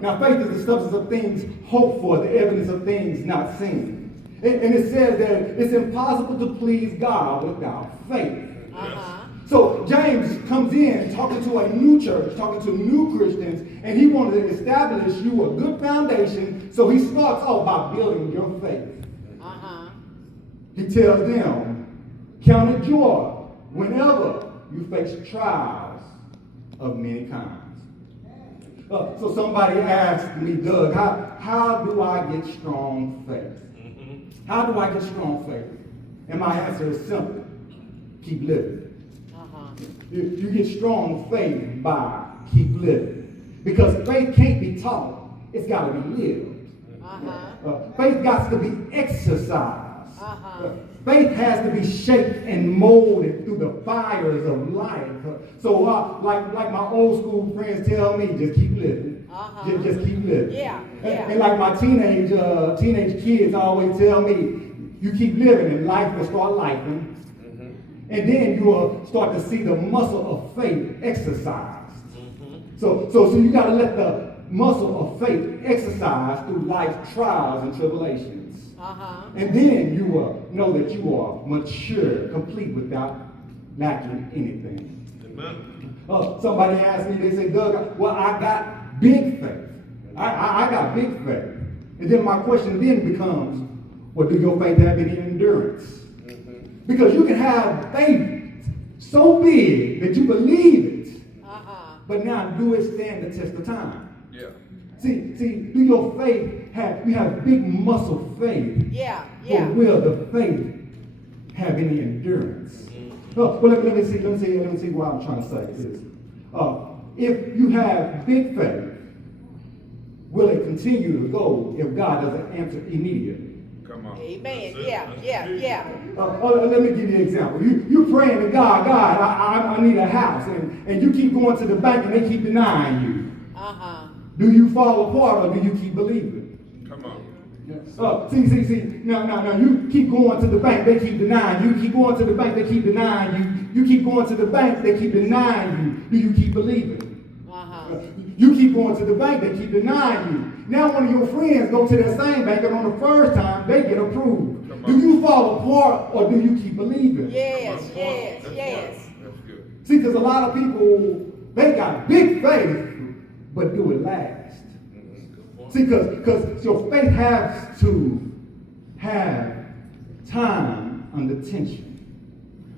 Now, faith is the substance of things hoped for, the evidence of things not seen. And it says that it's impossible to please God without faith. So James comes in talking to a new church, talking to new Christians, and he wanted to establish you a good foundation. So he starts off by building your faith. He tells them, count it joy whenever you face trials of many kinds. So somebody asked me, Doug, how do I get strong faith? How do I get strong faith? And my answer is simple. Keep living. You get strong faith by keep living. Because faith can't be taught. It's got to be lived. Faith got to be exercised. Faith has to be shaped and molded through the fires of life. So like my old school friends tell me, just keep living. Just keep living. And like my teenage kids always tell me, you keep living and life will start lifing. And then you will start to see the muscle of faith exercised. So you got to let the muscle of faith exercise through life's trials and tribulations. And then you will know that you are mature, complete, without lacking anything. Somebody asked me, they say, Doug, well, I got big faith. I got big faith. And then my question then becomes, well, do your faith have any endurance? Because you can have faith so big that you believe it, but now do it stand the test of time? See, do your faith have big muscle faith? Or will the faith have any endurance? Well, let me see what I'm trying to say is, if you have big faith, will it continue to go if God doesn't answer immediately? Come on. Amen. Let me give you an example. You praying to God, I need a house, and you keep going to the bank and they keep denying you. Do you fall apart or do you keep believing? Come on. See. Now you keep going to the bank, they keep denying you. You keep going to the bank, they keep denying you. You keep going to the bank, they keep denying you. Do you keep believing? You keep going to the bank, they keep denying you. Now one of your friends go to that same bank, and on the first time, they get approved. Do you fall apart or do you keep believing? Yes. That's good. See, because a lot of people, they got big faith, but do it last. See, because your faith has to have time under tension.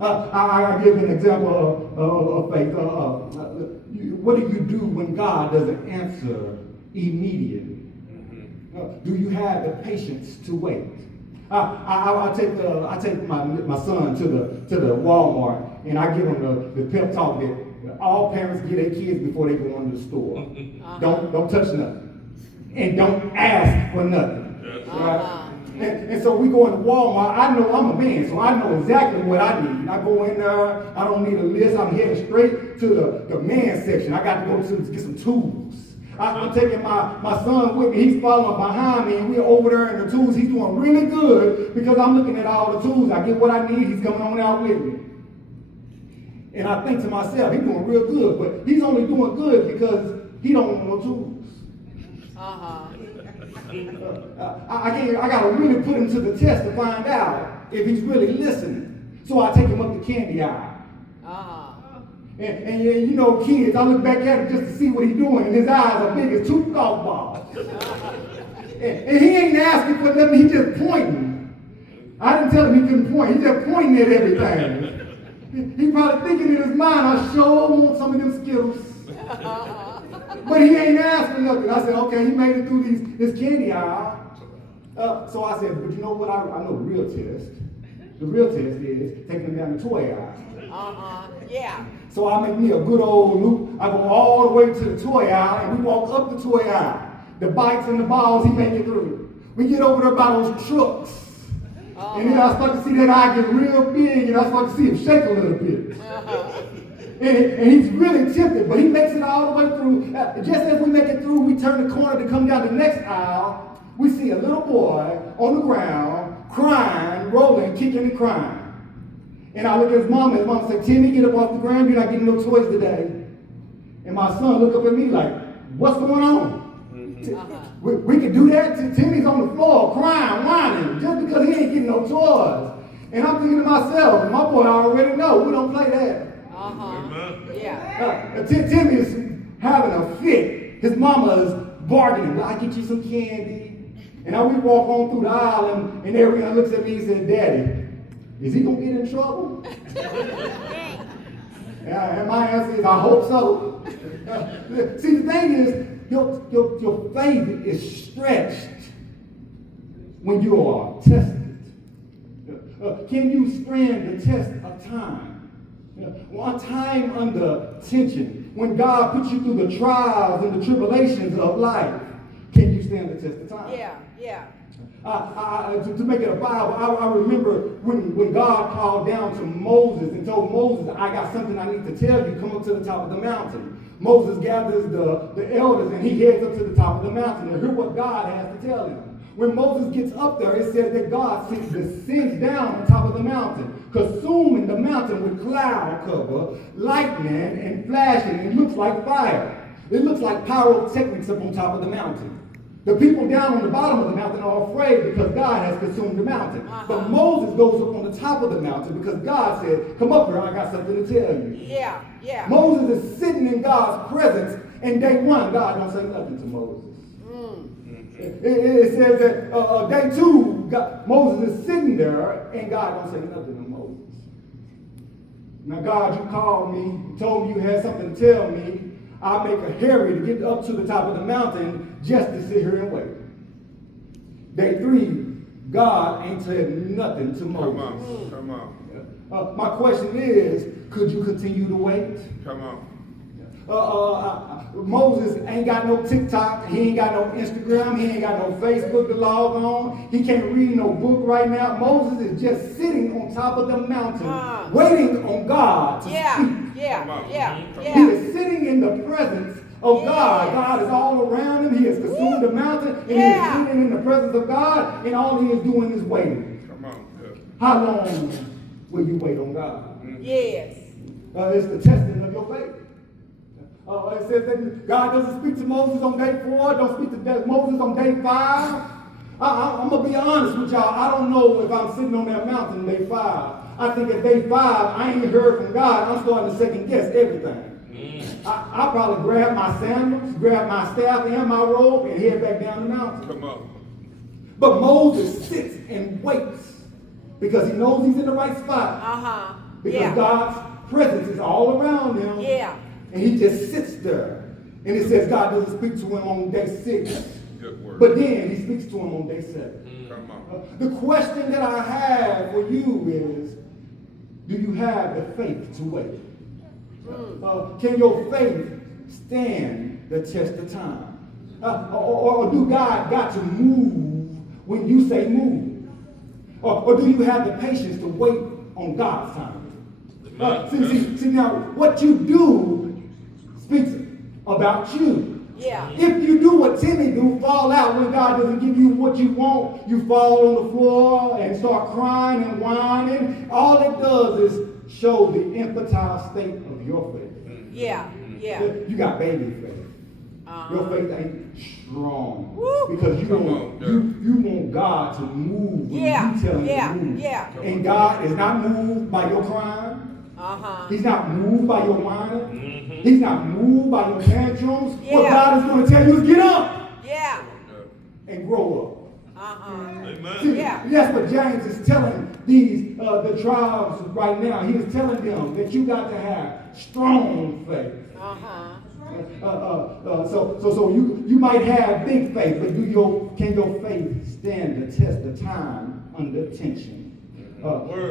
I give an example of faith. What do you do when God doesn't answer immediately? Do you have the patience to wait? I take my son to the Walmart, and I give him the pep talk that all parents give their kids before they go into the store. Don't touch nothing, and don't ask for nothing. Right? And so we go into Walmart. I know I'm a man, so I know exactly what I need. I go in there. I don't need a list. I'm heading straight to the man section. I got to go to get some tools. I'm taking my son with me. He's following behind me, and we're over there in the tools. He's doing really good because I'm looking at all the tools. I get what I need. He's coming on out with me. And I think to myself, he's doing real good, but he's only doing good because he don't want no tools. I got to really put him to the test to find out if he's really listening. So I take him up the candy aisle. And you know, kids, I look back at him just to see what he's doing, and his eyes are big as 2 golf balls. And he ain't asking for nothing, he's just pointing. I didn't tell him he couldn't point, he's just pointing at everything. He probably thinking in his mind, I sure want some of them Skittles. But he ain't asking nothing. I said, okay, he made it through this candy aisle. So I said, but you know what, I know the real test. The real test is taking him down the toy aisle. So I make me a good old loop. I go all the way to the toy aisle, and we walk up the toy aisle. The bikes and the balls, he make it through. We get over there by those trucks. And then I start to see that eye get real big, and I start to see him shake a little bit. And he's really tempted, but he makes it all the way through. Just as we make it through, we turn the corner to come down the next aisle. We see a little boy on the ground, crying, rolling, kicking and crying. And I look at his mom say, Timmy, get up off the ground, you're not getting no toys today. And my son look up at me like, What's going on? We can do that. Timmy's on the floor crying, whining, just because he ain't getting no toys. And I'm thinking to myself, my boy, I already know, we don't play that. Yeah. Timmy is having a fit. His mama is bargaining. Well, I get you some candy. And now we walk on through the aisle and everyone looks at me and says, Daddy, is he going to get in trouble? And my answer is, I hope so. See, the thing is, your faith is stretched when you are tested. Can you stand the test of time? One time under tension, when God puts you through the trials and the tribulations of life, can you stand the test of time? Yeah. To make it a Bible, I remember when God called down to Moses and told Moses, I got something I need to tell you, come up to the top of the mountain. Moses gathers the elders and he heads up to the top of the mountain and hear what God has to tell him. When Moses gets up there, it says that God descends down on top of the mountain, consuming the mountain with cloud cover, lightning, and flashing, and it looks like fire. It looks like pyrotechnics up on top of the mountain. The people down on the bottom of the mountain are afraid because God has consumed the mountain. But Moses goes up on the top of the mountain because God said, come up here, I got something to tell you. Yeah. Moses is sitting in God's presence, and day one, God don't say nothing to Moses. It says that day two, Moses is sitting there, and God don't say nothing to Moses. Now, God, you called me, you told me you had something to tell me. I'll make a hurry to get up to the top of the mountain just to sit here and wait. Day three, God ain't said nothing to Moses. Come on. My question is, could you continue to wait? Come on. Moses ain't got no TikTok, he ain't got no Instagram, he ain't got no Facebook to log on, he can't read no book right now. Moses is just sitting on top of the mountain, waiting on God to speak. He is sitting in the presence of God. God is all around him, he has consumed the mountain, and he is sitting in the presence of God, and all he is doing is waiting. Come on. How long will you wait on God? Yes. It's the testing of your faith. It says that God doesn't speak to Moses on day 4, don't speak to Moses on day 5. I'm going to be honest with y'all. I don't know if I'm sitting on that mountain day 5. I think at day 5, I ain't heard from God. I'm starting to second guess everything. I probably grab my sandals, grab my staff and my robe, and head back down the mountain. Come on. But Moses sits and waits because he knows he's in the right spot. Because God's presence is all around him. And he just sits there. And it says God doesn't speak to him on day 6. Good word. But then he speaks to him on day 7. Come on. The question that I have for you is, do you have the faith to wait? Can your faith stand the test of time? Or do God got to move when you say move? Or do you have the patience to wait on God's time? See, now, what you do speaks about you. If you do what Timmy do, fall out when God doesn't give you what you want, you fall on the floor and start crying and whining. All it does is show the infantile state of your faith. You got baby faith. Your faith ain't strong. Because you want God to move when you tell him to move. And God is not moved by your crying. He's not moved by your whining. He's not moved by your tantrums. What God is going to tell you is get up and grow up. See, that's what James is telling these the tribes right now. He is telling them that you got to have strong faith. So you might have big faith, but can your faith stand the test of time under tension?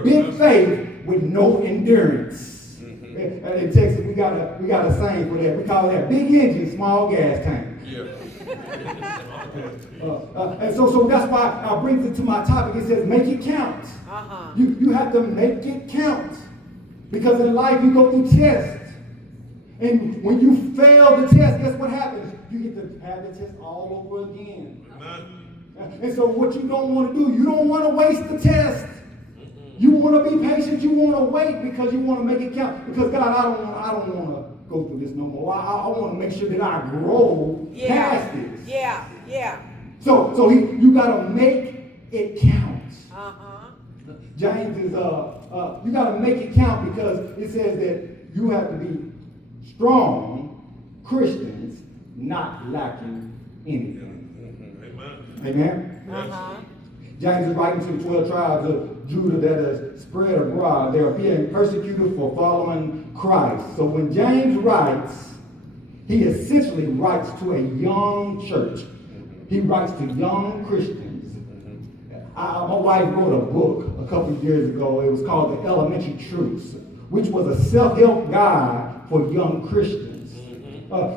Big faith with no endurance. In Texas, we got a saying for that. We call that big engine, small gas tank. And so that's why I bring it to my topic. It says, make it count. You have to make it count. Because in life, you go through tests. And when you fail the test, guess what happens? You get to have the test all over again. And so what you don't want to do, you don't want to waste the test. You want to be patient. You want to wait because you want to make it count. Because God, I don't want to go through this no more. I want to make sure that I grow past this. Yeah. So you got to make it count. James is you got to make it count because it says that you have to be strong Christians, not lacking anything. Amen. James is writing to the 12 tribes of Judah that is spread abroad. They are being persecuted for following Christ. So when James writes, he essentially writes to a young church. He writes to young Christians. My wife wrote a book a couple of years ago. It was called The Elementary Truths, which was a self-help guide for young Christians.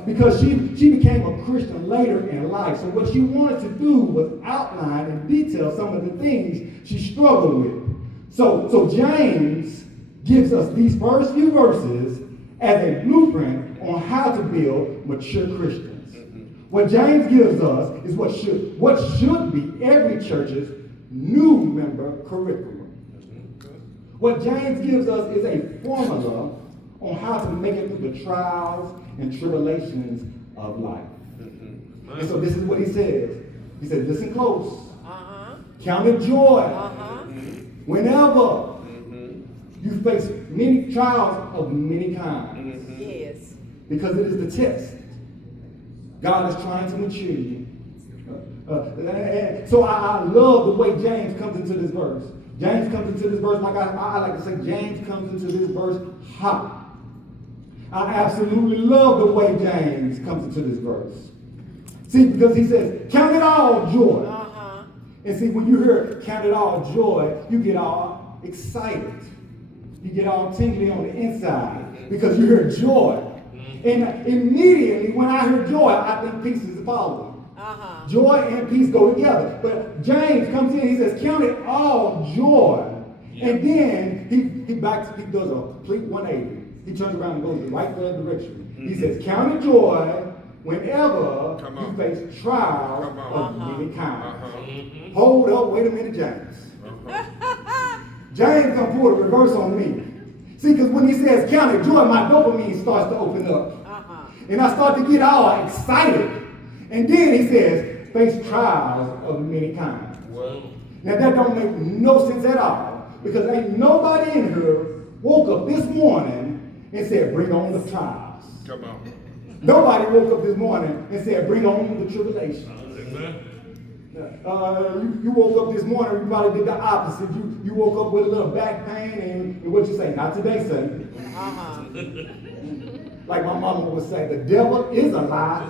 Because she became a Christian later in life. So what she wanted to do was outline and detail some of the things she struggled with. So James gives us these first few verses as a blueprint on how to build mature Christians. What James gives us is what should be every church's new member curriculum. What James gives us is a formula on how to make it through the trials and tribulations of life. And so this is what he says. He said, listen close. Count it joy. Whenever you face many trials of many kinds. Yes. Because it is the test. God is trying to mature you. So I love the way James comes into this verse. James comes into this verse, like I like to say, James comes into this verse hot. I absolutely love the way James comes into this verse. See, because he says, count it all joy. And see, when you hear count it all joy, you get all excited. You get all tingly on the inside because you hear joy. And immediately when I hear joy, I think peace is following. Joy and peace go together. But James comes in, he says, count it all joy. And then he does a complete 180. He turns around and goes the right direction. He says, count it joy whenever you face trials of many kinds. Hold up, wait a minute, James. James gonna pull the reverse on me. See, because when he says count it joy, my dopamine starts to open up. And I start to get all excited. And then he says, face trials of many kinds. Now that don't make no sense at all. Because ain't nobody in here woke up this morning and said, bring on the trials. Come on. Nobody woke up this morning and said, bring on the tribulations. You woke up this morning, you probably did the opposite. You woke up with a little back pain and what you say, not today, son. Like my mama would say, the devil is a lie.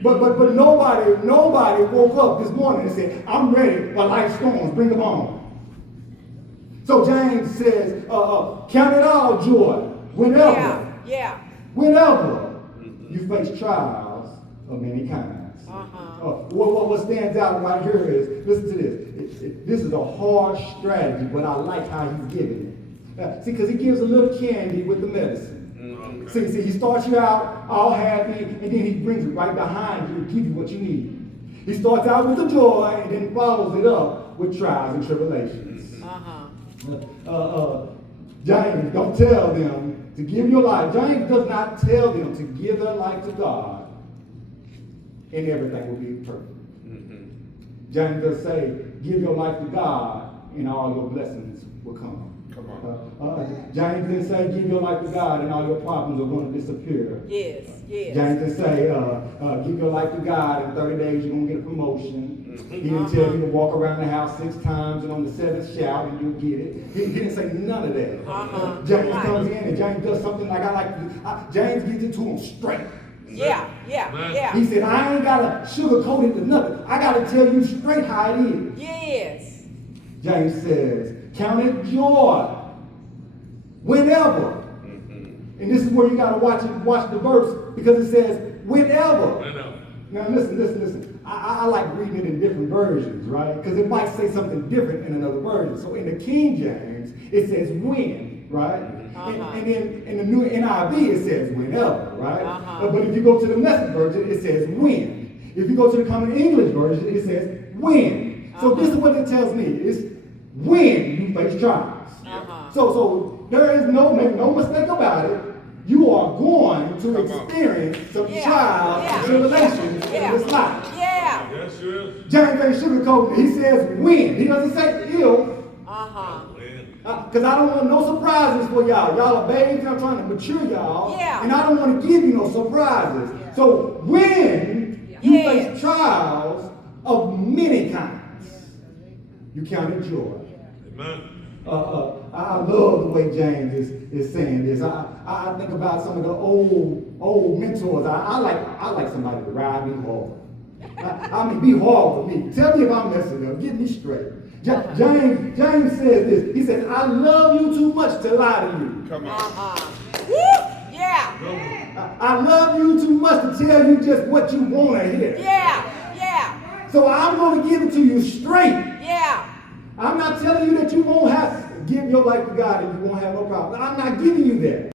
But nobody woke up this morning and said, I'm ready for life's storms, bring them on. So James says, count it all joy whenever you face trials of many kinds. What stands out right here is, listen to this. This is a harsh strategy, but I like how he's giving it. See, because he gives a little candy with the medicine. See, he starts you out all happy, and then he brings it right behind you to give you what you need. He starts out with the joy, and then follows it up with trials and tribulations. James, don't tell them to give your life. James does not tell them to give their life to God, and everything will be perfect. James does say, give your life to God, and all your blessings will come. James didn't say, give your life to God, and all your problems are going to disappear. Yes. James didn't say, give your life to God, in 30 days you're going to get a promotion. He didn't tell you to walk around the house 6 times, and on the 7th shout, and you'll get it. He didn't say none of that. James comes in, and James does something like I like to do. James gets it to him straight. Yeah. He said, I ain't got to sugarcoat it to nothing. I got to tell you straight how it is. Yes. James says, count it joy. Whenever. And this is where you got to watch the verse, because it says, whenever. Now listen. I like reading it in different versions, right? Because it might say something different in another version. So in the King James, it says when, right? And then in the new NIV, it says whenever, right? But if you go to the Message version, it says when. If you go to the Common English version, it says when. So this is what it tells me. It's when you face trials. So there is make no mistake about it. You are going to experience some trials and tribulations in this life. Yeah. Yes, yes. James ain't sugarcoating it. He says when. He doesn't say if. Because I don't want no surprises for y'all. Y'all are babes and I'm trying to mature y'all. Yeah. And I don't want to give you no surprises. So when you face trials of many kinds, you count it joy. Amen. I love the way James is saying this. I think about some of the old mentors. I like somebody to ride me hard. I mean, be hard for me. Tell me if I'm messing up. Get me straight. James says this. He says, I love you too much to lie to you. Come on. Woo! Yeah. I love you too much to tell you just what you want to hear. Yeah. Yeah. So I'm going to give it to you straight. Yeah. I'm not telling you that you won't have to give your life to God and you won't have no problem. I'm not giving you that.